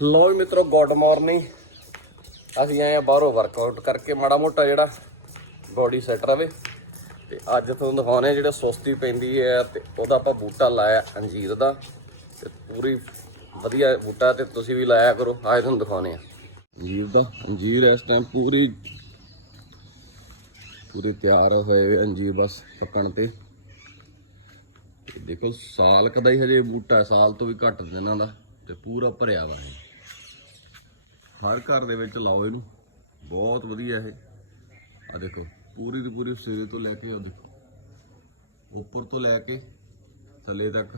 ਲੋ ਮਿੱਤਰੋ good morning ਅਸੀਂ ਆਏ ਆ ਬਾਹਰੋਂ ਵਰਕਆਊਟ ਕਰਕੇ, ਮਾੜਾ ਮੋਟਾ ਜਿਹੜਾ ਬੋਡੀ ਸੈਟ ਰਵੇ। ਤੇ ਅੱਜ ਤੁਹਾਨੂੰ ਦਿਖਾਉਣੇ ਆ ਜਿਹੜਾ ਸੁਸਤੀ ਪੈਂਦੀ ਹੈ ਤੇ ਉਹਦਾ ਆਪਾਂ ਬੂਟਾ ਲਾਇਆ ਅੰਜੀਰ ਦਾ। ਤੇ ਪੂਰੀ ਵਧੀਆ ਬੂਟਾ ਤੇ ਤੁਸੀਂ ਵੀ ਲਾਇਆ ਕਰੋ ਅੱਜ ਤੁਹਾਨੂੰ ਦਿਖਾਉਣੇ ਆ। ਅੰਜੀਰ ਦਾ, ਅੰਜੀਰ ਇਸ ਟਾਈਮ ਪੂਰੀ, ਪੂਰੇ ਤਿਆਰ ਹੋਏ ਅੰਜੀਰ ਬਸ ਪੱਕਣ ਤੇ। ਦੇਖੋ, ਸਾਲ ਕਦਾ ਹੀ ਹਜੇ ਬੂਟਾ, ਸਾਲ ਤੋਂ ਵੀ ਘੱਟ ਦਿਨਾਂ ਦਾ, ਤੇ ਪੂਰਾ ਭਰਿਆ ਵਾ ਇਹ। ਹਰ ਘਰ ਦੇ ਵਿੱਚ ਲਾਓ ਇਹਨੂੰ। ਬਹੁਤ ਵਧੀਆ ਇਹ। ਆ ਦੇਖੋ, ਪੂਰੀ ਦੀ ਪੂਰੀ ਸਿਰੇ ਤੋਂ ਲੈ ਕੇ ਆ ਦੇਖੋ। ਉੱਪਰ ਤੋਂ ਲੈ ਕੇ ਥੱਲੇ ਤੱਕ।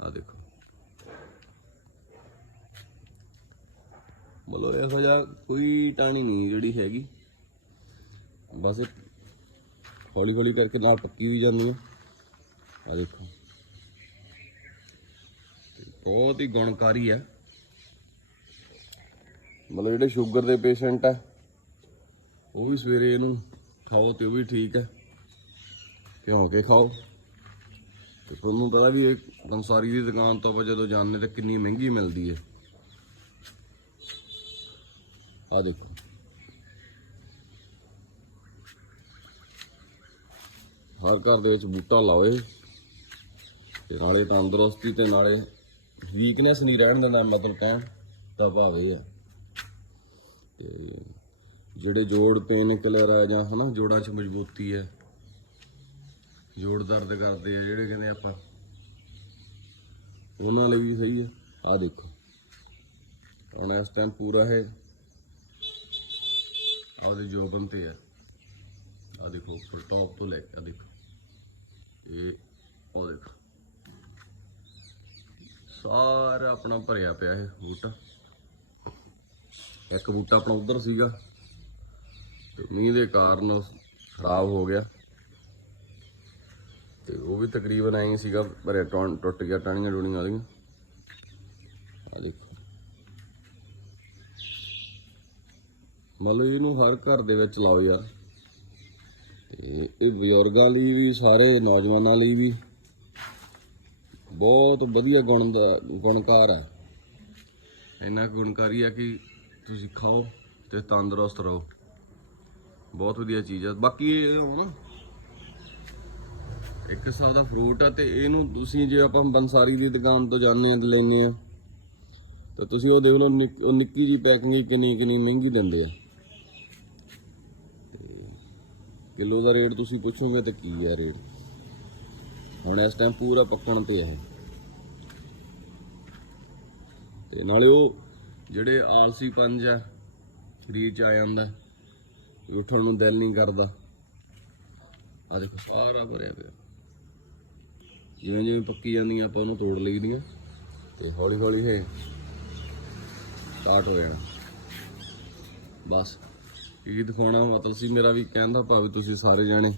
ਆ ਦੇਖੋ। ਮਤਲਬ ਇਹੋ ਜਿਹਾ ਕੋਈ ਟਾਣੀ ਨਹੀਂ ਜਿਹੜੀ ਹੈਗੀ। ਬਸ ਇਹ ਹੌਲੀ ਹੌਲੀ ਕਰਕੇ ਨਾਲ ਪੱਕੀ ਵੀ ਜਾਂਦੀ ਹੈ। ਆ ਦੇਖੋ। ਬਹੁਤ ਹੀ ਗੁਣਕਾਰੀ ਹੈ। ਮਤਲਬ ਜਿਹੜੇ ਸ਼ੂਗਰ ਦੇ ਪੇਸ਼ੈਂਟ ਆ, ਉਹ ਵੀ ਸਵੇਰੇ ਇਹਨੂੰ ਖਾਓ ਤੇ ਉਹ ਵੀ ਠੀਕ ਹੈ ਭਿਉਂ ਕੇ ਖਾਓ। ਤੇ ਤੁਹਾਨੂੰ ਪਤਾ ਵੀ ਇਹ ਪੰਸਾਰੀ ਦੀ ਦੁਕਾਨ ਤੋਂ ਆਪਾਂ ਜਦੋਂ ਜਾਂਦੇ ਤੇ ਕਿੰਨੀ ਮਹਿੰਗੀ ਮਿਲਦੀ ਹੈ ਆ ਦੇਖੋ। ਹਰ ਘਰ ਦੇ ਵਿੱਚ ਬੂਟਾ ਲਾਓ ਇਹ। ਤੇ ਨਾਲੇ ਤੰਦਰੁਸਤੀ ਤੇ ਨਾਲੇ ਵੀਕਨੈਸ ਨਹੀਂ ਰਹਿਣ ਦਿੰਦਾ ਮਤਲਬ ਕਹਿਣ ਦਾ ਭਾਵੇਂ ਇਹ ਆ। ਤੇ ਜਿਹੜੇ ਜੋੜ ਪੇਨ ਕਿਲਰ ਆ ਜਾਂ ਹਨਾ, ਜੋੜਾਂ 'ਚ ਮਜ਼ਬੂਤੀ ਹੈ। ਜੋੜ ਦਰਦ ਕਰਦੇ ਆ, ਜਿਹੜੇ ਕਹਿੰਦੇ ਆਪਾਂ। ਉਹਨਾਂ ਲਈ ਵੀ ਸਹੀ ਹੈ। ਆ ਦੇਖੋ। ਹੁਣ ਇਸ ਟਾਈਮ ਪੂਰਾ ਹੈ ਆਪਦੇ ਜੋਬਨ ਤੇ ਆ। ਆ ਦੇਖੋ, ਉੱਪਰ ਟੌਪ ਤੋਂ ਲੈ ਕੇ ਆ ਦੇਖੋ। ਇਹ ਉਹ ਦੇਖੋ। ਸਾਰਾ ਆਪਣਾ ਭਰਿਆ ਪਿਆ ਇਹ ਬੂਟਾ। ਇੱਕ ਬੂਟਾ ਆਪਣਾ ਉਧਰ ਸੀਗਾ ਤੇ ਮੀਂਹ ਦੇ ਕਾਰਨ ਉਹ ਖਰਾਬ ਹੋ ਗਿਆ। ਤੇ ਉਹ ਵੀ ਤਕਰੀਬਨ ਐਂ ਹੀ ਸੀਗਾ ਭਰੇ ਟੁੱਟ ਟੁੱਟ ਗਿਆ ਟਾਣੀਆਂ ਡੂਣੀਆਂ ਉਹਦੀਆਂ। ਆ ਦੇਖੋ। ਮਤਲਬ ਇਹਨੂੰ ਹਰ ਘਰ ਦੇ ਵਿੱਚ ਲਾਓ ਯਾਰ। ਤੇ ਇਹ ਬਜ਼ੁਰਗਾਂ ਲਈ ਵੀ, ਸਾਰੇ ਨੌਜਵਾਨਾਂ ਲਈ ਵੀ ਬਹੁਤ ਵਧੀਆ ਗੁਣ ਦਾ, ਗੁਣਕਾਰ ਹੈ ਇੰਨਾ ਕੁ ਗੁਣਕਾਰੀ ਆ ਕਿ ਤੁਸੀਂ ਖਾਓ ਤੇ ਤੰਦਰੁਸਤ ਰਹੋ। ਬਹੁਤ ਵਧੀਆ ਚੀਜ਼ ਆ। ਬਾਕੀ ਇਹ ਹੁਣ ਇੱਕ ਕਿਸਮ ਦਾ ਫਰੂਟ ਆ ਤੇ ਇਹਨੂੰ ਤੁਸੀਂ ਜੇ ਆਪਾਂ ਬੰਸਾਰੀ ਦੀ ਦੁਕਾਨ ਤੋਂ ਜਾਂਦੇ ਆ ਤੇ ਲੈਨੇ ਆ, ਤਾਂ ਤੁਸੀਂ ਉਹ ਦੇਖ ਲਓ ਉਹ ਨਿੱਕੀ ਜੀ ਪੈਕਿੰਗ ਕਿੰਨੀ ਕਿੰਨੀ ਮਹਿੰਗੀ ਦਿੰਦੇ ਆ। ਕਿਲੋ ਦਾ ਰੇਟ ਤੁਸੀਂ ਪੁੱਛੋਗੇ ਤੇ ਕੀ ਆ ਰੇਟ? ਹੁਣ ਇਸ ਟਾਈਮ ਪੂਰਾ ਪੱਕਣ ਤੇ ਹੈ ਤੇ ਨਾਲੇ ਉਹ ਜਿਹੜੇ ਆਲਸੀ ਪੰਜ ਆ ਸਰੀਰ ਚ ਆ ਜਾਂਦਾ ਉੱਠਣ ਨੂੰ ਦਿਲ ਨਹੀਂ ਕਰਦਾ। ਆ ਦੇਖੋ, ਸਾਰਾ ਭਰਿਆ ਪਿਆ। ਜਿਵੇਂ ਜਿਵੇਂ ਪੱਕੀ ਜਾਂਦੀਆਂ, ਆਪਾਂ ਉਹਨੂੰ ਤੋੜ ਲਈਦੀਆਂ ਤੇ ਹੌਲੀ ਹੌਲੀ ਇਹ ਸਟਾਰਟ ਹੋ ਜਾਣਾ। ਬਸ, ਇਹ ਦਿਖਾਉਣਾ ਮਤਲਬ ਸੀ, ਮੇਰਾ ਵੀ ਕਹਿਣ ਦਾ ਭਾਵੇਂ ਤੁਸੀਂ ਸਾਰੇ ਜਾਣੇ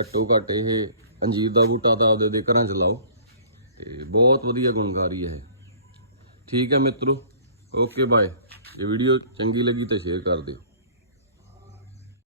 ਘੱਟੋ ਘੱਟ ਇਹ ਅੰਜੀਰ ਦਾ ਬੂਟਾ ਤਾਂ ਆਪਦੇ ਦੇ ਘਰਾਂ ਚ ਲਾਓ ਤੇ ਬਹੁਤ ਵਧੀਆ ਗੁਣਕਾਰੀ ਹੈ ਇਹ। ਠੀਕ ਹੈ ਮਿੱਤਰੋ ਓਕੇ ਬਾਏ ਜੇ ਵੀਡੀਓ ਚੰਗੀ ਲੱਗੀ ਤਾਂ ਸ਼ੇਅਰ ਕਰ ਦਿਓ